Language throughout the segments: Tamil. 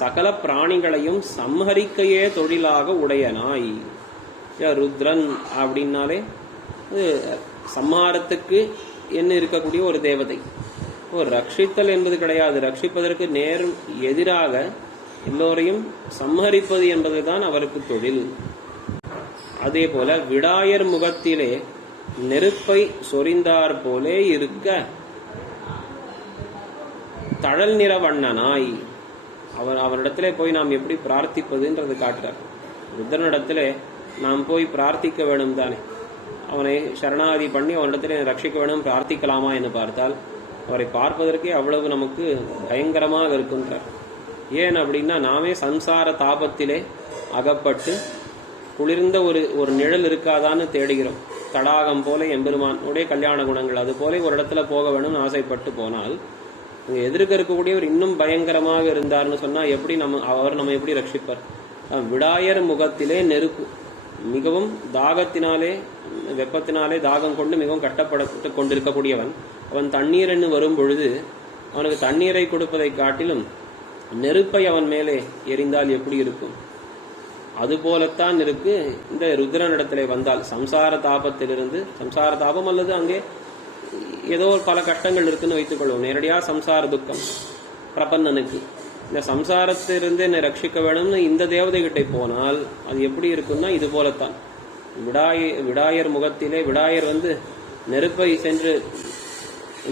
சகல பிராணிகளையும் சம்ஹரிக்கையே தொழிலாக உடைய நாய் ருத்ரன் அப்படின்னாலே சம்ஹாரத்துக்கு என்ன இருக்கக்கூடிய ஒரு தேவதை. ஒரு ரட்சித்தல் என்பது கிடையாது. ரட்சிப்பதற்கு நேர் எதிராக எல்லோரையும் சம்ஹரிப்பது என்பதுதான் அவருக்கு தொழில். அதே போல விடாயர் முகத்திலே நெருப்பை சொரிந்தார் போலே இருக்க தழல் நிற வண்ணனாய். அவர் அவரிடத்திலே போய் நாம் எப்படி பிரார்த்திப்பதுன்றது காட்டுறார். ருத்ரனிடத்திலே நாம் போய் பிரார்த்திக்க வேணும் தானே. அவனை சரணாகதி பண்ணி அவனிடத்தில் ரட்சிக்க வேணும் பிரார்த்திக்கலாமா என்று பார்த்தால் அவரை பார்ப்பதற்கே அவ்வளவு நமக்கு பயங்கரமாக இருக்கின்றார். ஏன் அப்படின்னா நாமே சம்சார தாபத்திலே அகப்பட்டு குளிர்ந்த ஒரு ஒரு நிழல் இருக்காதான்னு தேடுகிறோம். தடாகம் போல எம்பெருமானுடைய கல்யாண குணங்கள் அது போல ஒரு இடத்துல போக வேணும்னு ஆசைப்பட்டு போனால் எதிர்க்க இருக்கக்கூடியவர் இன்னும் பயங்கரமாக இருந்தார்னு சொன்னா எப்படி நம்ம அவர் நம்ம எப்படி ரட்சிப்பார்? விடாயர் முகத்திலே நெருப்பு. மிகவும் தாகத்தினாலே வெப்பத்தினாலே தாகம் கொண்டு மிகவும் கட்டப்பட்டு கொண்டிருக்கக்கூடியவன் அவன் தண்ணீர் என்று வரும் பொழுது அவனுக்கு தண்ணீரை கொடுப்பதை காட்டிலும் நெருப்பை அவன் மேலே எரிந்தால் எப்படி இருக்கும்? அதுபோலத்தான் இருக்கு இந்த ருத்ரனிடத்திலே வந்தால். சம்சார தாபத்திலிருந்து சம்சார தாபம் அல்லது அங்கே ஏதோ ஒரு பல கஷ்டங்கள் இருக்குன்னு வைத்துக்கொள்வோம். நேரடியாக சம்சார துக்கம் பிரபன்னனுக்கு இந்த சம்சாரத்திலிருந்து என்னை ரட்சிக்க வேணும்னு இந்த தேவதைகிட்டே போனால் அது எப்படி இருக்கும்னா இது போலத்தான். விடாய விடாயர் முகத்திலே விடாயர் வந்து நெருப்பை சென்று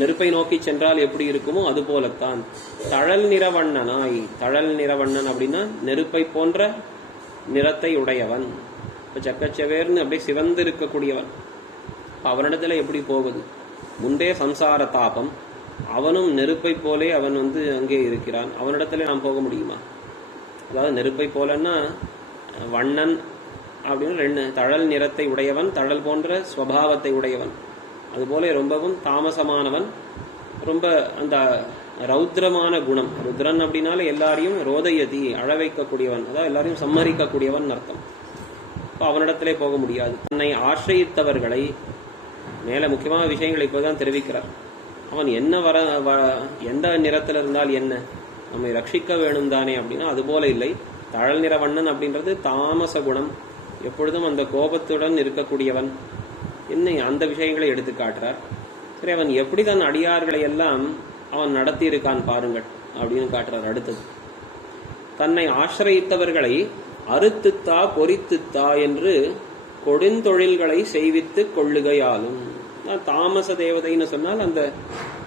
நெருப்பை நோக்கி சென்றால் எப்படி இருக்குமோ அது போலத்தான். தழல் நிறவண்ணனாய் தழல் நிறவண்ணன் அப்படின்னா நெருப்பை போன்ற நிறத்தை உடையவன். இப்போ சக்கச்சவேர்னு அப்படியே சிவந்து இருக்கக்கூடியவன் இப்ப அவனிடத்துல எப்படி போகுது? முன்பே சம்சார தாபம். அவனும் நெருப்பை போலே அவன் வந்து அங்கே இருக்கிறான். அவனிடத்துல நாம் போக முடியுமா? அதாவது நெருப்பை போலன்னா வண்ணன் அப்படின்னு ரெண்டு தழல் நிறத்தை உடையவன் தழல் போன்ற ஸ்வபாவத்தை உடையவன். அதுபோல ரொம்பவும் தாமசமானவன். ரொம்ப அந்த ரௌத்ரமான குணம். ருத்ரன் அப்படின்னாலே எல்லாரையும் ரோதயதி அழ வைக்கக்கூடியவன். அதாவது எல்லாரையும் சம்மரிக்கக்கூடியவன் அர்த்தம். இப்போ அவனிடத்திலே போக முடியாது. தன்னை ஆசிரியத்தவர்களை மேலே முக்கியமான விஷயங்களை இப்போதான் தெரிவிக்கிறார். அவன் என்ன வர வ- எந்த நிறத்தில் இருந்தால் என்ன? நம்மை ரட்சிக்க வேணும் தானே அப்படின்னா அதுபோல இல்லை. தழல் நிற வண்ணன் அப்படின்றது தாமச குணம். எப்பொழுதும் அந்த கோபத்துடன் இருக்கக்கூடியவன். என்ன அந்த விஷயங்களை எடுத்து காட்டுறார். சரி அவன் எப்படி தன் அடியார்களை எல்லாம் அவன் நடத்தி இருக்கான் பாருங்கள் அப்படின்னு காட்டுறார் அடுத்தது. தன்னை ஆசிரயித்தவர்களை அறுத்துத்தா பொறித்துத்தா என்று கொடுந்தொழில்களை செய்வித்து கொள்ளுகையாலும் தாமச தேவதைன்னு சொன்னால் அந்த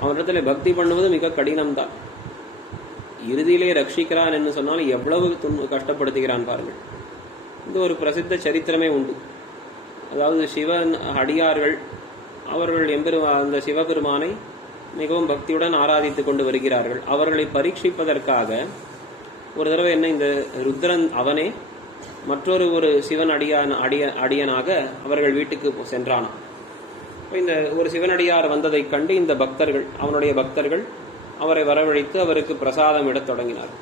அவனிடத்துல பக்தி பண்ணுவது மிக கடினம்தான். இறுதியிலே ரட்சிக்கிறான் என்று சொன்னால் எவ்வளவு துன்ப கஷ்டப்படுத்துகிறான் பாருங்கள். இது ஒரு பிரசித்த சரித்திரமே உண்டு. அதாவது சிவன் அடியார்கள் அவர்கள் எம்பெருமா அந்த சிவபெருமானை மிகவும் பக்தியுடன் ஆராதித்துக் கொண்டு வருகிறார்கள். அவர்களை பரீட்சிப்பதற்காக ஒரு தடவை என்ன இந்த ருத்ரன் அவனே மற்றொரு ஒரு சிவன் அடியான் அடிய அடியனாக அவர்கள் வீட்டுக்கு சென்றானான் இந்த ஒரு சிவனடியார் வந்ததை கண்டு இந்த பக்தர்கள் அவனுடைய பக்தர்கள் அவரை வரவழைத்து அவருக்கு பிரசாதம் இடத் தொடங்கினார்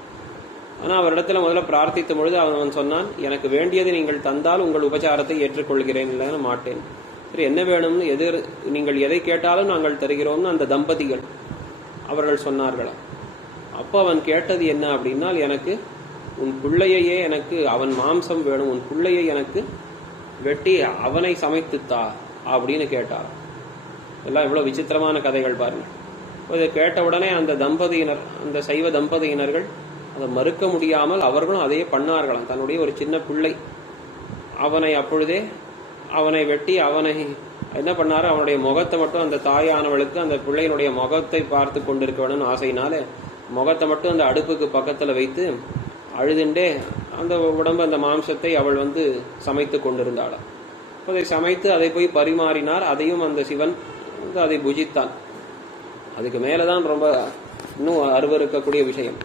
ஆனால் அவரிடத்துல முதல்ல பிரார்த்தித்த பொழுது அவன் சொன்னான் எனக்கு வேண்டியதை நீங்கள் தந்தால் உங்கள் உபச்சாரத்தை ஏற்றுக்கொள்கிறேன் இல்லைன்னு மாட்டேன். சரி என்ன வேணும்னு எதிர் நீங்கள் எதை கேட்டாலும் நாங்கள் தருகிறோம்னு அந்த தம்பதிகள் அவர்கள் சொன்னார்களாம் அப்போ அவன் கேட்டது என்ன அப்படின்னால் எனக்கு உன் பிள்ளையையே எனக்கு அவன் மாம்சம் வேணும். உன் பிள்ளையை எனக்கு வெட்டி அவனை சமைத்துத்தா. அப்படின்னு கேட்டார் எல்லாம் இவ்வளோ விசித்திரமான கதைகள் பாருங்கள் இதை கேட்ட உடனே அந்த தம்பதியினர் அந்த சைவ தம்பதியினர்கள் அதை மறுக்க முடியாமல் அவர்களும் அதையே பண்ணார்களாம். தன்னுடைய ஒரு சின்ன பிள்ளை அவனை அப்பொழுதே அவனை வெட்டி அவனை என்ன பண்ணாரு? அவனுடைய முகத்தை மட்டும் அந்த தாயானவளுக்கு அந்த பிள்ளையினுடைய முகத்தை பார்த்து கொண்டிருக்க வேணும்னு ஆசையினால முகத்தை மட்டும் அந்த அடுப்புக்கு பக்கத்தில் வைத்து அழுதுண்டே அந்த உடம்பு அந்த மாம்சத்தை அவள் வந்து சமைத்து கொண்டிருந்தாளாம். அதை சமைத்து அதை போய் பரிமாறினார். அதையும் அந்த சிவன் வந்து அதை புஜித்தான். அதுக்கு மேலதான் ரொம்ப இன்னும் அருவருக்கக்கூடிய விஷயம்.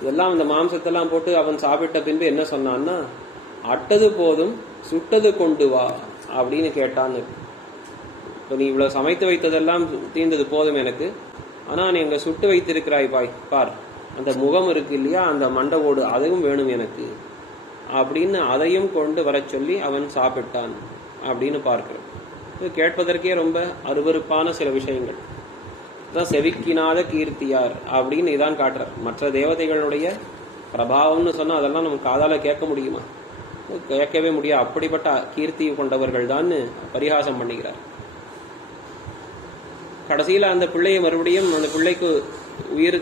இதெல்லாம் அந்த மாம்சத்தெல்லாம் போட்டு அவன் சாப்பிட்ட பின்பு என்ன சொன்னான்னா அட்டது போதும் சுட்டது கொண்டு வா அப்படின்னு கேட்டான்னு இப்போ நீ இவ்வளவு சமைத்து வைத்ததெல்லாம் தீர்ந்தது போதும் எனக்கு. ஆனா நீ அங்க சுட்டு வைத்திருக்கிறாய் பாய் பார். அந்த முகம் இருக்கு இல்லையா அந்த மண்டவோடு அதுவும் வேணும் எனக்கு அப்படின்னு அதையும் கொண்டு வரச் சொல்லி அவன் சாப்பிட்டான். அப்படின்னு பார்க்கிறோம். இது கேட்பதற்கே ரொம்ப அருவருப்பான சில விஷயங்கள். தான் செவிக்கினாத கீர்த்தியார் அப்படின்னு இதான் காட்டுறார். மற்ற தேவதைகளுடைய பிரபாவம்னு சொன்னா அதெல்லாம் நம்ம காதால கேட்க முடியுமா? கேட்கவே முடியாது. அப்படிப்பட்ட கீர்த்தி கொண்டவர்கள் தான் பரிகாசம் பண்ணுகிறார். கடைசியில் அந்த பிள்ளையை மறுபடியும் அந்த பிள்ளைக்கு உயிர்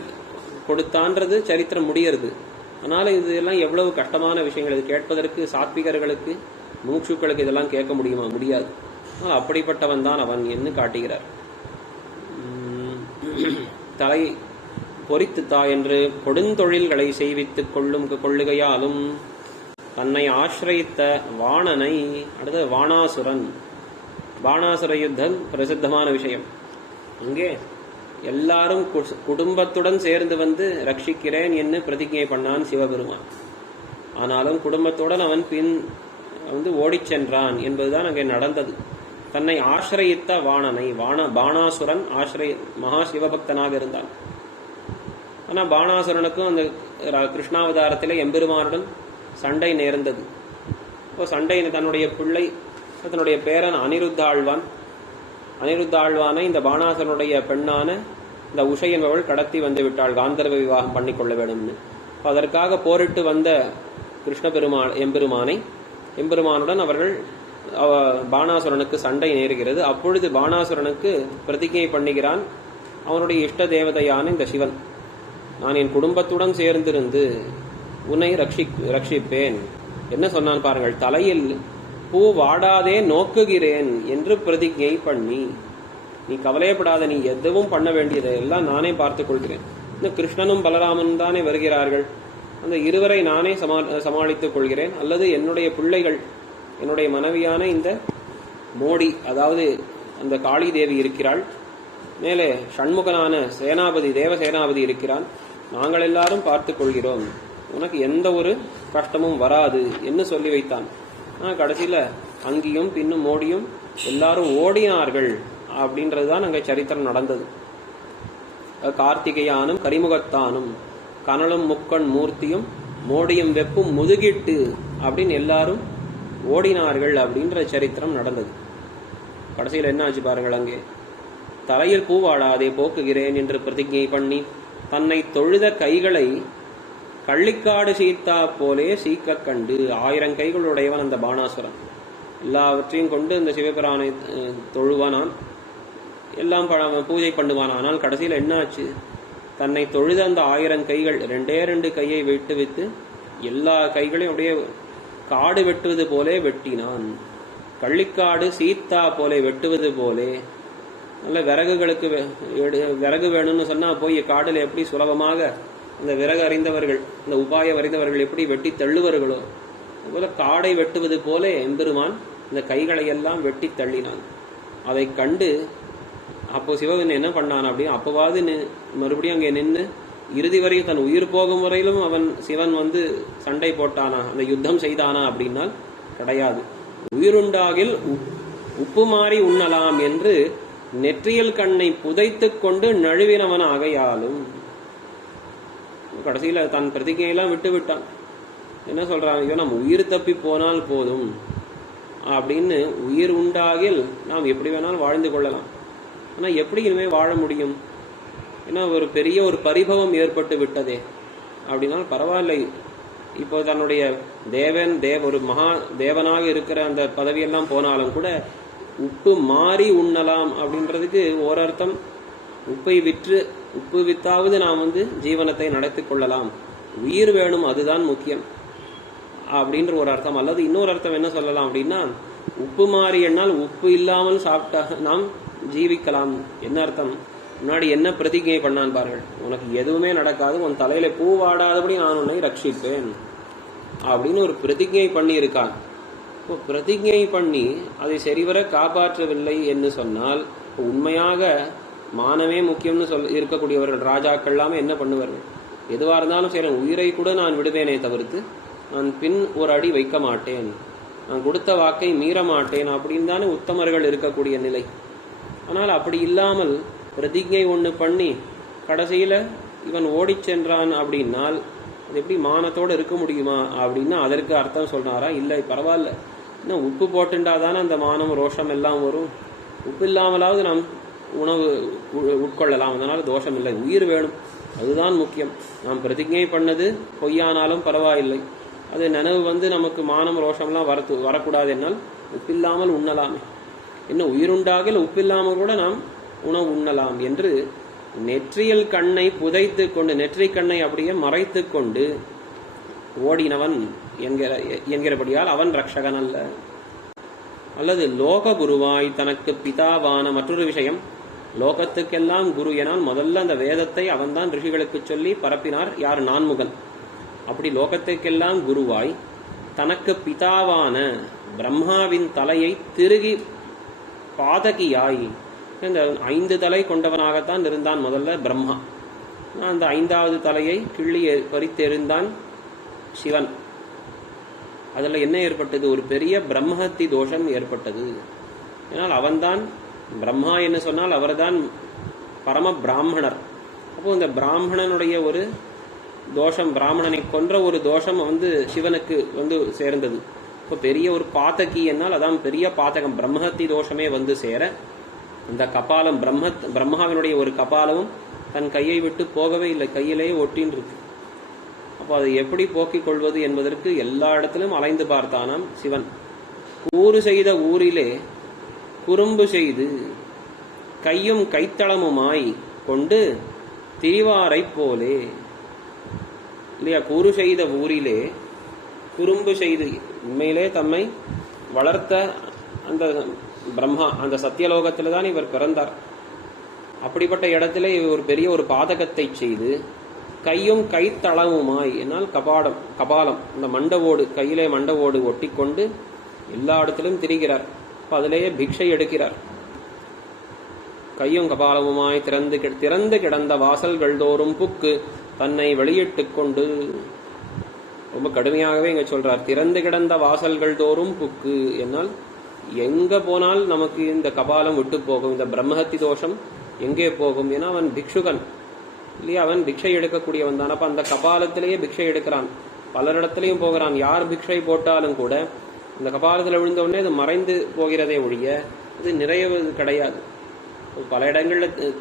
கொடுத்தான்றது சரித்திரம் முடியறது. அதனால் இதெல்லாம் எவ்வளவு கஷ்டமான விஷயங்கள். இது கேட்பதற்கு சாத்விகர்களுக்கு மூச்சுக்களுக்கு இதெல்லாம் கேட்க முடியுமா? முடியாது. ஆனால் அப்படிப்பட்டவன் தான் அவன் என்று காட்டுகிறார். தலை பொறித்துத்தா என்று கொடுந்தொழில்களை செய்வித்துக் கொள்ளும் கொள்ளுகையாலும் தன்னை ஆசிரயித்த வாணனை அடுத்தது வாணாசுரன். பாணாசுர யுத்தம் பிரசித்தமான விஷயம். அங்கே எல்லாரும் குடும்பத்துடன் சேர்ந்து வந்து ரட்சிக்கிறேன் என்று பிரதிஜை பண்ணான் சிவபெருமான். ஆனாலும் குடும்பத்துடன் அவன் பின் வந்து ஓடிச் சென்றான் என்பதுதான் அங்கே நடந்தது. தன்னை ஆசிரயித்த வாணனை வாண பாணாசுரன் ஆசிரிய மகா சிவபக்தனாக இருந்தான். ஆனால் பாணாசுரனுக்கும் அந்த கிருஷ்ணாவதாரத்தில் எம்பெருமானுடன் சண்டை நேர்ந்தது. இப்போ சண்டை தன்னுடைய பிள்ளை தன்னுடைய பேரன் அனிருத்த ஆழ்வான் அனிருத்த ஆழ்வானை இந்த பாணாசுரனுடைய பெண்ணான இந்த உஷை என்பவள் கடத்தி வந்து விட்டாள் காந்தர்வ விவாகம் பண்ணிக்கொள்ள வேண்டும்னு. அதற்காக போரிட்டு வந்த கிருஷ்ண பெருமாள் எம்பெருமானை எம்பெருமானுடன் அவர்கள் பானாசுரனுக்கு பாணாசுரனுக்கு சண்டை நேருகிறது. அப்பொழுது பாணாசுரனுக்கு பிரதிஜை பண்ணுகிறான் அவனுடைய இஷ்ட தேவதையான இந்த சிவன். நான் என் குடும்பத்துடன் சேர்ந்திருந்து உன்னை ரட்சி ரட்சிப்பேன். என்ன சொன்னான் பாருங்கள் தலையில் பூ வாடாதே நோக்குகிறேன் என்று பிரதிஜை பண்ணி நீ கவலையப்படாத நீ எதுவும் பண்ண வேண்டியது எல்லாம் நானே பார்த்துக் கொள்கிறேன். இந்த கிருஷ்ணனும் பலராமனும் தானே வருகிறார்கள்? அந்த இருவரை நானே சமா சமாளித்துக் கொள்கிறேன். அல்லது என்னுடைய பிள்ளைகள் என்னுடைய மனைவியான இந்த மோடி அதாவது அந்த காளி தேவி இருக்கிறாள். மேலே ஷண்முகனான சேனாபதி தேவ சேனாபதி இருக்கிறான். நாங்கள் எல்லாரும் பார்த்து கொள்கிறோம். உனக்கு எந்த ஒரு கஷ்டமும் வராது என்று சொல்லி வைத்தான். ஆனால் கடைசியில அங்கியும் பின்னும் மோடியும் எல்லாரும் ஓடினார்கள் அப்படின்றதுதான் அங்கே சரித்திரம் நடந்தது. கார்த்திகையானும் கரிமுகத்தானும். கனலும் முக்கண் மூர்த்தியும் மோடியும் வெப்பும் முதுகிட்டு அப்படின்னு எல்லாரும் ஓடினார்கள் அப்படின்ற சரித்திரம் நடந்தது. கடைசியில் என்ன ஆச்சு பாருங்கள் அங்கே. தலையில் பூவாடாதே போக்குகிறேன் என்று பிரதிஜை பண்ணி தன்னை தொழுத கைகளை கள்ளிக்காடு சீத்தா போலே சீக்க கண்டு ஆயிரம் கைகளுடையவன் அந்த பானாசுரன். எல்லாவற்றையும் கொண்டு அந்த சிவபிரானை தொழுவானான். எல்லாம் ப- பூஜை பண்ணுவான். ஆனால் கடைசியில் என்ன ஆச்சு? தன்னை தொழுத அந்த ஆயிரம் கைகள் ரெண்டே ரெண்டு கையை வெட்டு வைத்து எல்லா கைகளையும் அப்படியே காடு வெட்டுவது போலே வெட்டினான். கள்ளிக்காடு சீத்தா போலே வெட்டுவது போலே. நல்ல விறகுகளுக்கு வெ- எடு- விறகு வேணும்னு சொன்னா போய் காடுல எப்படி சுலபமாக அந்த விறகு அறிந்தவர்கள் இந்த உபாயம் அறிந்தவர்கள் எப்படி வெட்டி தள்ளுவார்களோ அதுபோல காடை வெட்டுவது போல எம்பெருமான் இந்த கைகளை எல்லாம் வெட்டி தள்ளினான். அதை கண்டு அப்போ சிவகன் என்ன பண்ணான் அப்படின்னு அப்போவாது நி- மறுபடியும் அங்கே நின்று இறுதி வரையும் தன் உயிர் போகும் வரையிலும் அவன் சிவன் வந்து சண்டை போட்டானா அந்த யுத்தம் செய்தானா அப்படின்னால் கிடையாது. உயிருண்டாகில் உப்பு மாறி உண்ணலாம் என்று நெற்றியல் கண்ணை புதைத்து கொண்டு நழுவினவன் ஆகையாலும் கடைசியில் தன் பிரதிகையெல்லாம் விட்டு விட்டான். என்ன சொல்றான்? ஐயோ நம்ம உயிர் தப்பி போனால் போதும். அப்படின்னு உயிர் உண்டாகில் நாம் எப்படி வேணாலும் வாழ்ந்து கொள்ளலாம். ஆனால் எப்படி இனிமேல் வாழ முடியும்? ஏன்னா ஒரு பெரிய ஒரு பரிபவம் ஏற்பட்டு விட்டதே. அப்படின்னா பரவாயில்லை. இப்போ தன்னுடைய தேவன் தேவ ஒரு மகா தேவனாக இருக்கிற அந்த பதவியெல்லாம் போனாலும் கூட உப்பு மாறி உண்ணலாம் அப்படின்றதுக்கு ஓரர்த்தம். உப்பை விற்று உப்பு வித்தாவது நாம் வந்து ஜீவனத்தை நடத்திக் கொள்ளலாம். உயிர் வேணும் அதுதான் முக்கியம். அப்படின்ற ஒரு அர்த்தம். அல்லது இன்னொரு அர்த்தம் என்ன சொல்லலாம் அப்படின்னா உப்பு மாறி என்னால் உப்பு இல்லாமல் சாப்பிட்டா நாம் ஜீவிக்கலாம். என்ன அர்த்தம்? முன்னாடி என்ன பிரதிஜை பண்ணான் பாருங்கள். உனக்கு எதுவுமே நடக்காது உன் தலையில பூ வாடாதபடி நான் உன்னை ரட்சிப்பேன். அப்படின்னு ஒரு பிரதிஜை பண்ணி இருக்கான் இப்போ பிரதிஜை பண்ணி அதை சரிவர காப்பாற்றவில்லை என்று சொன்னால் உண்மையாக மானமே முக்கியம்னு சொல் இருக்கக்கூடியவர்கள் ராஜாக்கள் எல்லாமே என்ன பண்ணுவார்கள்? எதுவா இருந்தாலும் சரி உயிரை கூட நான் விடுவேனே தவிர்த்து நான் பின் ஒரு அடி வைக்க மாட்டேன். நான் கொடுத்த வாக்கை மீற மாட்டேன் அப்படின்னு தானே உத்தமர்கள் இருக்கக்கூடிய நிலை. ஆனால் அப்படி இல்லாமல் பிரதிஜை ஒன்று பண்ணி கடைசியில் இவன் ஓடி சென்றான் அப்படின்னால் அது எப்படி மானத்தோடு இருக்க முடியுமா அப்படின்னா அதற்கு அர்த்தம் சொல்கிறாரா இல்லை பரவாயில்ல. இன்னும் உப்பு போட்டுண்டா தானே அந்த மானம் ரோஷம் எல்லாம் வரும். உப்பு இல்லாமலாவது நாம் உணவு உட்கொள்ளலாம். அதனால் தோஷம் இல்லை. உயிர் வேணும். அதுதான் முக்கியம். நாம் பிரதிஜை பண்ணது பொய்யானாலும் பரவாயில்லை. அது நினைவு வந்து நமக்கு மானம் ரோஷம்லாம் வரத்து வரக்கூடாது என்னால். உப்பில்லாமல் உண்ணலாமே. இன்னும் உயிருண்டாகில் உப்பில்லாமல் கூட நாம் உணவு உண்ணலாம் என்று நெற்றியல் கண்ணை புதைத்து கொண்டு நெற்றி கண்ணை அப்படியே மறைத்து கொண்டு ஓடினவன் என்கிற என்கிறபடியால் அவன் ரக்ஷகன் அல்ல. அல்லது லோக குருவாய் தனக்கு பிதாவான மற்றொரு விஷயம் லோகத்துக்கெல்லாம் குரு எனால் முதல்ல அந்த வேதத்தை அவன்தான் ரிஷிகளுக்கு சொல்லி பரப்பினார் யார்? நான்முகன். அப்படி லோகத்துக்கெல்லாம் குருவாய் தனக்கு பிதாவான பிரம்மாவின் தலையை திருகி பாதகியாய். இந்த ஐந்து தலை கொண்டவனாகத்தான் இருந்தான் முதல்ல பிரம்மா. அந்த ஐந்தாவது தலையை கிள்ளி பறித்தெறிந்தான் சிவன். அதில் என்ன ஏற்பட்டது? ஒரு பெரிய பிரம்மஹத்தி தோஷம் ஏற்பட்டது. ஏன்னால் அவன்தான் பிரம்மா என்ன சொன்னால் அவர்தான் பரம பிராமணர். அப்போ இந்த பிராமணனுடைய ஒரு தோஷம் பிராமணனை கொன்ற ஒரு தோஷம் வந்து சிவனுக்கு வந்து சேர்ந்தது. இப்போ பெரிய ஒரு பாத்தகி என்னால் அதான் பெரிய பாத்தகம் பிரம்மஹத்தி தோஷமே வந்து சேர இந்த கபாலம் பிரம்ம பிரம்மாவினுடைய ஒரு கபாலமும் தன் கையை விட்டு போகவே இல்லை. கையிலேயே ஒட்டின்னு இருக்கு. அப்போ அதை எப்படி போக்கிக் கொள்வது என்பதற்கு எல்லா இடத்திலும் அலைந்து பார்த்தானாம் சிவன். கூறு செய்த ஊரிலே குறும்பு செய்து கையும் கைத்தளமுமாய் கொண்டு திரிவாரை போலே இல்லையா கூறு செய்த ஊரிலே குறும்பு செய்து உண்மையிலே தம்மை வளர்த்த அந்த பிரம்மா அந்த சத்தியலோகத்தில் தான் இவர் பிறந்தார். அப்படிப்பட்ட இடத்துல இவர் ஒரு பெரிய ஒரு பாதகத்தை செய்து கையும் கைத்தளவுமாய் என்னால் கபாடம் கபாலம் இந்த மண்டவோடு கையிலே மண்டவோடு ஒட்டி கொண்டு எல்லா இடத்திலும் திரிகிறார். அப்ப அதிலேயே பிக்ஷை எடுக்கிறார். கையும் கபாலமுமாய் திறந்து திறந்து கிடந்த வாசல்கள் தோறும் புக்கு தன்னை வெளியிட்டு கொண்டு ரொம்ப கடுமையாகவே இங்க சொல்றார். திறந்து கிடந்த வாசல்கள் தோறும் புக்கு. என்னால் எங்க போனால் நமக்கு இந்த கபாலம் விட்டு போகும். இந்த பிரம்மஹத்தி தோஷம் எங்கே போகும்? ஏன்னா அவன் பிக்ஷுகன். இல்லையா? அவன் பிக்ஷை எடுக்கக்கூடியவன் தான். அப்ப அந்த கபாலத்திலேயே பிக்ஷை எடுக்கிறான். பலரிடத்திலையும் போகிறான். யார் பிக்ஷை போட்டாலும் கூட இந்த கபாலத்தில் விழுந்த உடனே அது மறைந்து போகிறதே ஒழிய இது நிறையவது கிடையாது. பல இடங்களில்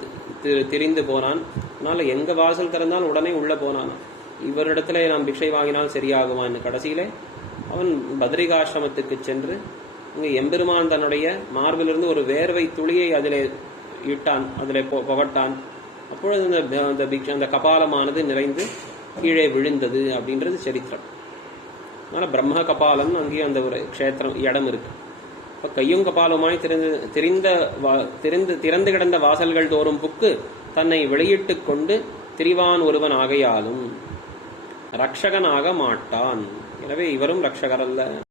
தி- திரிந்து போனான் அதனால எங்க வாசல் திறந்தால் உடனே உள்ள போனான் இவரிடத்துல நாம் பிக்ஷை வாங்கினால் சரியாகுமான்னு கடைசியிலே அவன் பத்ரிகாசிரமத்துக்கு சென்று இங்கே எம்பெருமான் தன்னுடைய மார்பிலிருந்து ஒரு வேர்வை துளியை அதிலே இட்டான் அதில் பொ- புகட்டான். அப்பொழுது அந்த அந்த பிக்ஷ அந்த கபாலமானது நிறைந்து கீழே விழுந்தது அப்படின்றது சரித்திரம். அதனால் பிரம்ம கபாலம் அங்கேயும் அந்த ஒரு க்ஷேத்திரம் இடம் இருக்கு. இப்போ கையும் கபாலுமாய் திறந்து தெரிந்த வா- திறந்து திறந்து கிடந்த வாசல்கள் தோறும் புக்கு தன்னை வெளியிட்டுக் கொண்டு திரிவான் ஒருவன் ஆகையாலும் ரக்ஷகனாக மாட்டான். எனவே இவரும் ரக்ஷகர் அல்ல